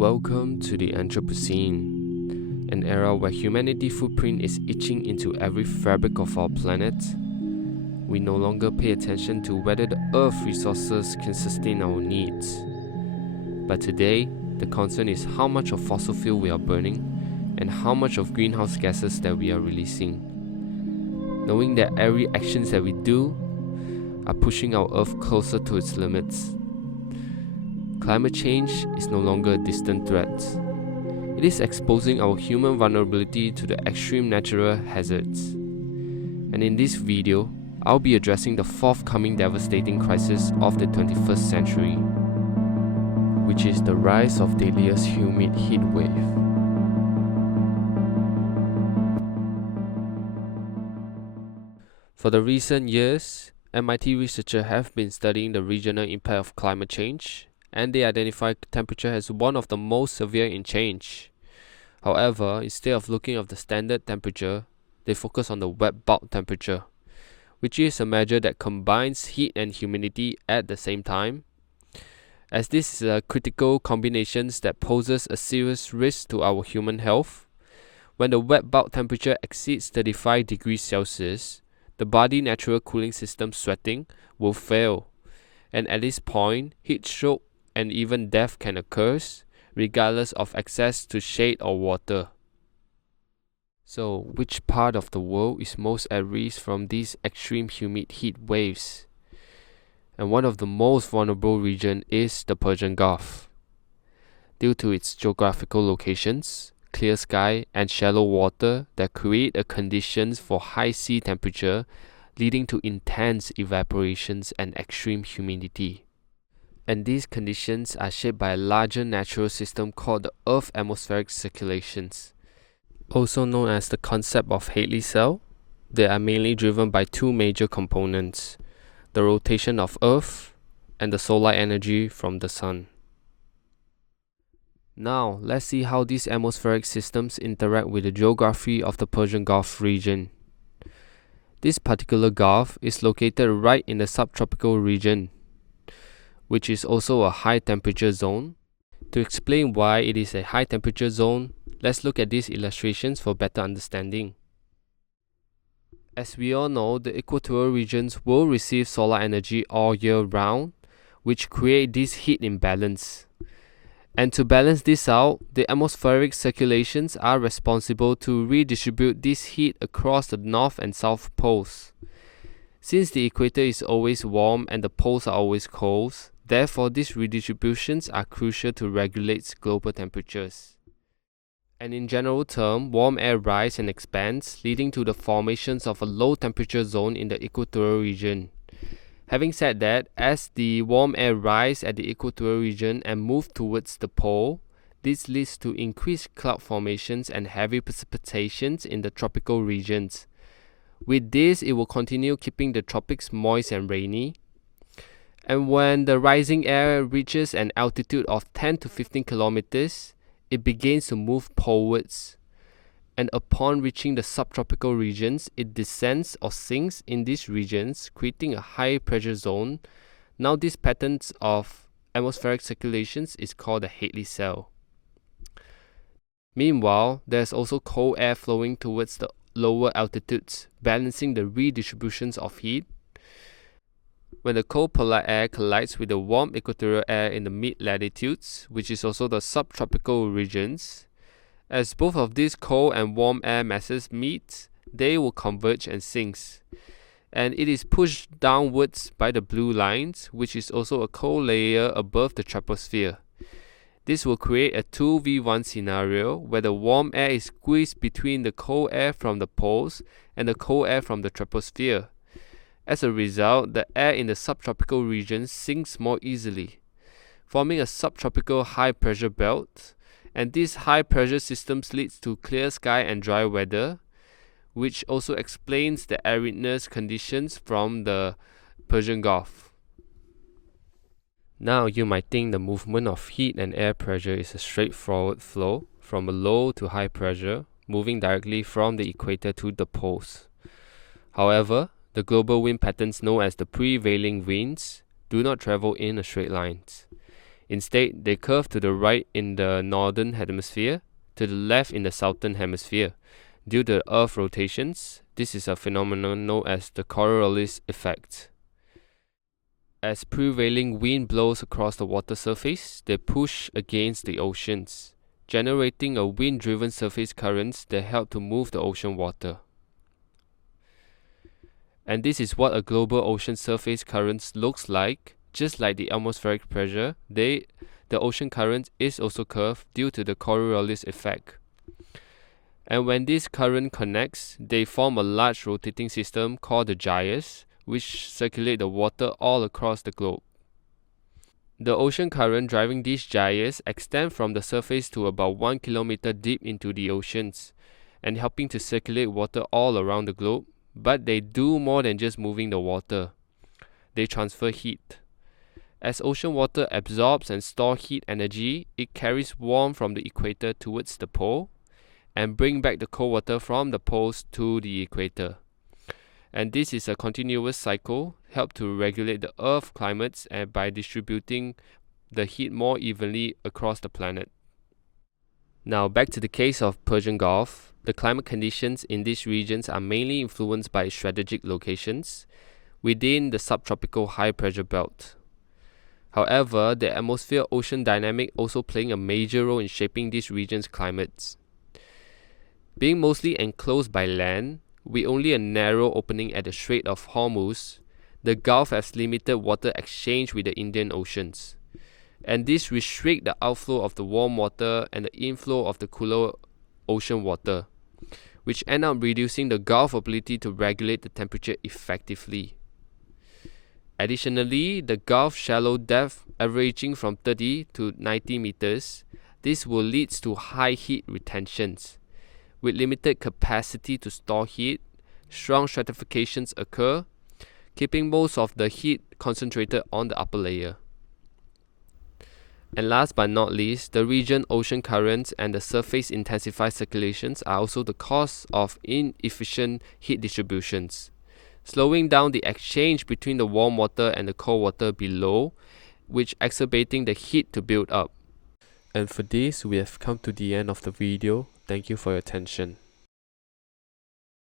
Welcome to the Anthropocene, an era where humanity's footprint is etching into every fabric of our planet. We no longer pay attention to whether the Earth resources can sustain our needs. But today, the concern is how much of fossil fuel we are burning and how much of greenhouse gases that we are releasing. Knowing that every actions that we do are pushing our Earth closer to its limits. Climate change is no longer a distant threat. It is exposing our human vulnerability to the extreme natural hazards. And in this video, I'll be addressing the forthcoming devastating crisis of the 21st century, which is the rise of Dahlia's humid heat wave. For the recent years, MIT researchers have been studying the regional impact of climate change, and they identify temperature as one of the most severe in change. However, instead of looking at the standard temperature, they focus on the wet bulb temperature, which is a measure that combines heat and humidity at the same time. As this is a critical combination that poses a serious risk to our human health, when the wet bulb temperature exceeds 35 degrees Celsius, the body's natural cooling system sweating will fail, and at this point, heat stroke and even death can occur, regardless of access to shade or water. So, which part of the world is most at risk from these extreme humid heat waves? And one of the most vulnerable regions is the Persian Gulf. Due to its geographical locations, clear sky, and shallow water that create a conditions for high sea temperature, leading to intense evaporations and extreme humidity. And these conditions are shaped by a larger natural system called the Earth's atmospheric circulations, also known as the concept of Hadley cell. They are mainly driven by two major components: the rotation of Earth and the solar energy from the Sun. Now, let's see how these atmospheric systems interact with the geography of the Persian Gulf region. This particular Gulf is located right in the subtropical region, which is also a high temperature zone. To explain why it is a high temperature zone, let's look at these illustrations for better understanding. As we all know, the equatorial regions will receive solar energy all year round, which create this heat imbalance. And to balance this out, the atmospheric circulations are responsible to redistribute this heat across the north and south poles. Since the equator is always warm and the poles are always cold, therefore these redistributions are crucial to regulate global temperatures. And in general terms, warm air rises and expands, leading to the formations of a low temperature zone in the equatorial region. Having said that, as the warm air rises at the equatorial region and moves towards the pole, this leads to increased cloud formations and heavy precipitations in the tropical regions. With this, it will continue keeping the tropics moist and rainy. And when the rising air reaches an altitude of 10 to 15 kilometers, it begins to move polewards. And upon reaching the subtropical regions, it descends or sinks in these regions, creating a high pressure zone. Now this pattern of atmospheric circulations is called the Hadley cell. Meanwhile, there is also cold air flowing towards the lower altitudes, balancing the redistributions of heat. When the cold polar air collides with the warm equatorial air in the mid-latitudes, which is also the subtropical regions, as both of these cold and warm air masses meet, they will converge and sink. And it is pushed downwards by the blue lines, which is also a cold layer above the troposphere. This will create a 2v1 scenario where the warm air is squeezed between the cold air from the poles and the cold air from the troposphere. As a result, the air in the subtropical regions sinks more easily, forming a subtropical high pressure belt. And these high pressure systems leads to clear sky and dry weather, which also explains the aridness conditions from the Persian Gulf. Now you might think the movement of heat and air pressure is a straightforward flow from a low to high pressure, moving directly from the equator to the poles. However, the global wind patterns known as the prevailing winds do not travel in a straight line. Instead, they curve to the right in the northern hemisphere, to the left in the southern hemisphere. Due to Earth rotations, this is a phenomenon known as the Coriolis effect. As prevailing wind blows across the water surface, they push against the oceans, generating a wind-driven surface currents that help to move the ocean water. And this is what a global ocean surface currents looks like. Just like the atmospheric pressure, the ocean current is also curved due to the Coriolis effect. And when this current connects, they form a large rotating system called the gyres, which circulate the water all across the globe. The ocean current driving these gyres extend from the surface to about 1 kilometer deep into the oceans and helping to circulate water all around the globe, but they do more than just moving the water. They transfer heat. As ocean water absorbs and stores heat energy, it carries warmth from the equator towards the pole and bring back the cold water from the poles to the equator. And this is a continuous cycle, help to regulate the Earth climates and by distributing the heat more evenly across the planet. Now back to the case of Persian Gulf, the climate conditions in these regions are mainly influenced by strategic locations within the subtropical high pressure belt. However, the atmosphere-ocean dynamic also playing a major role in shaping these regions' climates. Being mostly enclosed by land, with only a narrow opening at the Strait of Hormuz, the Gulf has limited water exchange with the Indian Oceans. And this restricts the outflow of the warm water and the inflow of the cooler ocean water, which end up reducing the Gulf's ability to regulate the temperature effectively. Additionally, the Gulf shallow depth averaging from 30 to 90 meters, this will lead to high heat retentions. With limited capacity to store heat, strong stratifications occur, keeping most of the heat concentrated on the upper layer. And last but not least, the region ocean currents and the surface intensified circulations are also the cause of inefficient heat distributions, slowing down the exchange between the warm water and the cold water below, which exacerbating the heat to build up. And for this, we have come to the end of the video. Thank you for your attention.